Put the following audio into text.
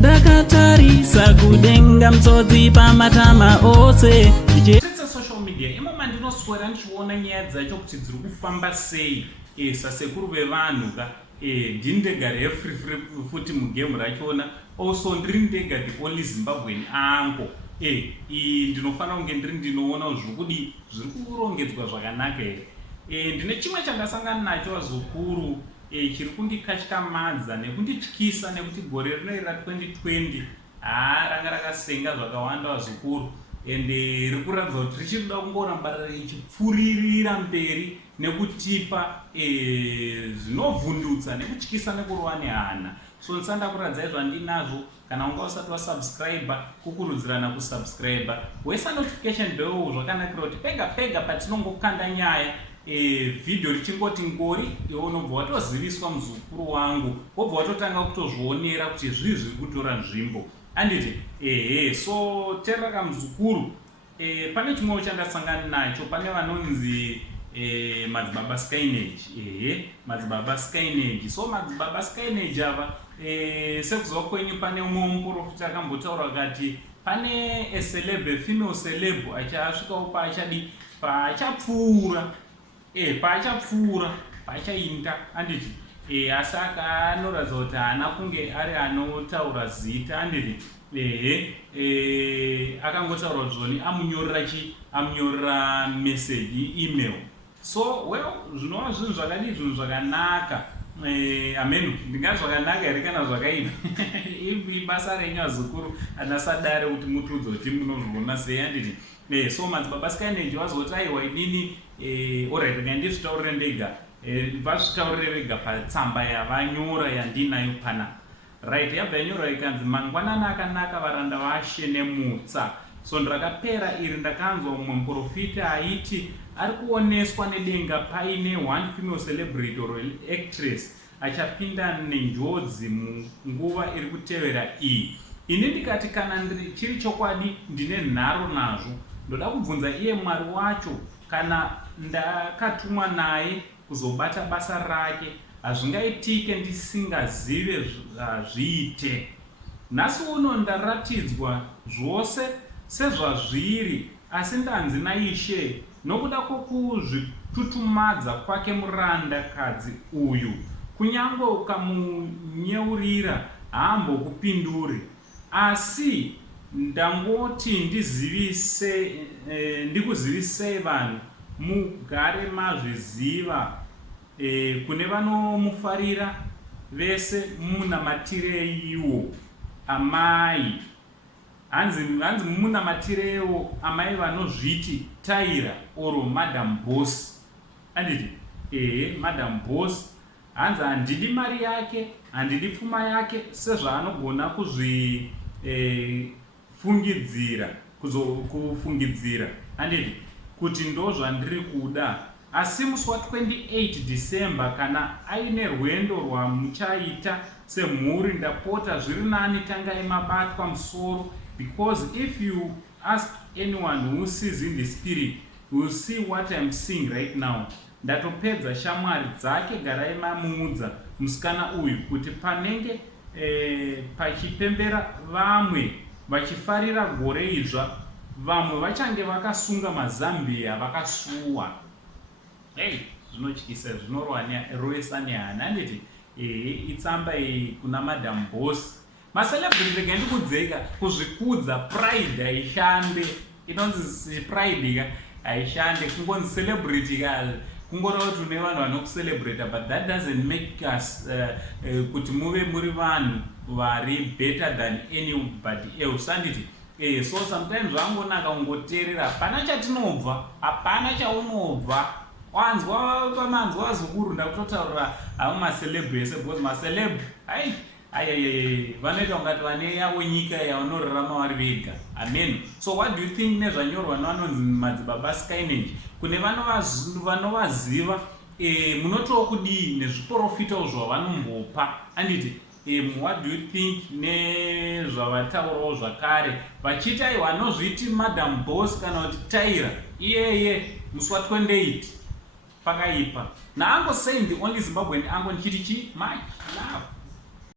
Dakatarisa kudenga mtsotsi pamatama ose. Social media imama ndinoswera ndichiona nyaya dzacho kuti dziri kufamba sei sasekuru vevanhu ka ndindega refree futi mugame rachona also ndiri ndega the only Zimbabwean ango ndinofanira kunge ndinoona zviri kurongedzwa zvakanaka here. Ndine chimwe chandasangana nacho zukuru chiri kundikatyamadza nekundityisa nekuti gore rino ra 2020 ranga rakasenga zvakawanda zukuru ende riri kuratidza kuti richida kungoramba richipfuririra mberi nekutipa zvinovhundutsa nekutyisa nekurova nehana. So ndisanda kuratidza zvandinazvo. Kana unga usati wasubscribe kukurudzirana kusubscribe wesa notification bell zvakanakira kuti pega pega patinongokanda nyaya video richingoti ngori iwe unobva watoziviswa muzukuru wangu wobva watotanga kutozvionera kuti zviri kutora nzvimbo anditi so teraka muzukuru pane chimwe chandasangana nacho. Pane vanonzi madzibaba Skynage madzibaba Skynage. So madzibaba Skynage ava sekuziva kwenyu pane umwe muprofita akambotaura akati pane female celeb achasvikawo paachapfuura paachainda anditi asi anoratidza kuti haana kunge ari anotaura zita anditi akangotaura zvoni amunyorera message email. So well zvinova zvinhu zvakadii zvinhu zvakanaka amen. Ndingati zvakanaka here kana zvakaipa ibasa renyu zukuru anasadare kuti mutiudze kuti munozviona sei anditi so madzibaba Skynage wazoti aiwa inini alright ngandizvitaurire ndega vazvitaurire vega patsamba yavanyora yandinayo pana right yabva yanyorwa ikanzi mangwanani akanaka varanda vashe nemutsa. So ndakapera iri ndakanzwa mumwe muprofita aiti ari kuoneswa nedenga paine one female celebrity or actress achapinda nenjodzi munguva iri kutevera iyi. Ini ndikati kana chiri chokwadi ndine nharo nazvo ndoda kubvunza iye Mwari wacho kana ndakatumwa naye kuzobata basa rake hazvingaitike ndisingazive zviite. Nhasi uno ndaratidzwa zvose sezvazviri asi ndanzi naIshe nokuda kwokuzvitutumadza kwake murandakadzi uyu kunyange ukamunyeurira haambokupinduri. Asi ndangoti ndikuzivisei vanhu mugare mazviziva kune vanomufarira vese munamatireiwo amai hanzi munamatireiwo amai vanozviti Taira oro Madam Boss anditi Madam Boss hanzi handidi mari yake handidi pfuma yake sezvaanogona kufungidzira handiti kuti ndo zvandiri kuda. Asi musi wa 28 December kana aine rwendo rwamuchaita semhuri ndapota zviri nani tangai mabatwa musoro, because if you ask anyone who sees in the spirit you will see what I'm seeing right now. Ndatopedza shamwari dzake garai mamudza musikana uyu kuti panenge pachipembera vamwe vachifarira gore idzva vamwe vachange vakasunga mazambia vakasuwa. Zvinotyisa zvinoroesa nehana nditi itsamba kuna Madam Boss. Macelebrity ngandikudzeka kuzvikudza pride haishande. Inonzi pride haishande kungonzi celebrity kungora kuti une vanhu vanokucelebrate, but that doesn't make us kuti muve muri vanhu vari better than anybody else anditi. So sometimes zvangonaka ungoteerera hapana chatinobva hapana chaunobva. Wanzwa pamanzwa zukuru ndakutotaurira hawo maceleb ese because maceleb vanoita ungati vane yavo nyika yavanorarama vari vega. Amen. So what do you think nezvanyorwa nevanonzi madzibaba Skynage? Kune vanovaziva munotowo kudii nezviprofita zvavanombopa anditi what do you think nezvavataurawo zvakare vachiti aiwa anozviti Madam Boss kana kuti Taira iyeye musi wa 28 pakaipa. Now I'm not saying the only Zimbabwean I'm going to my love.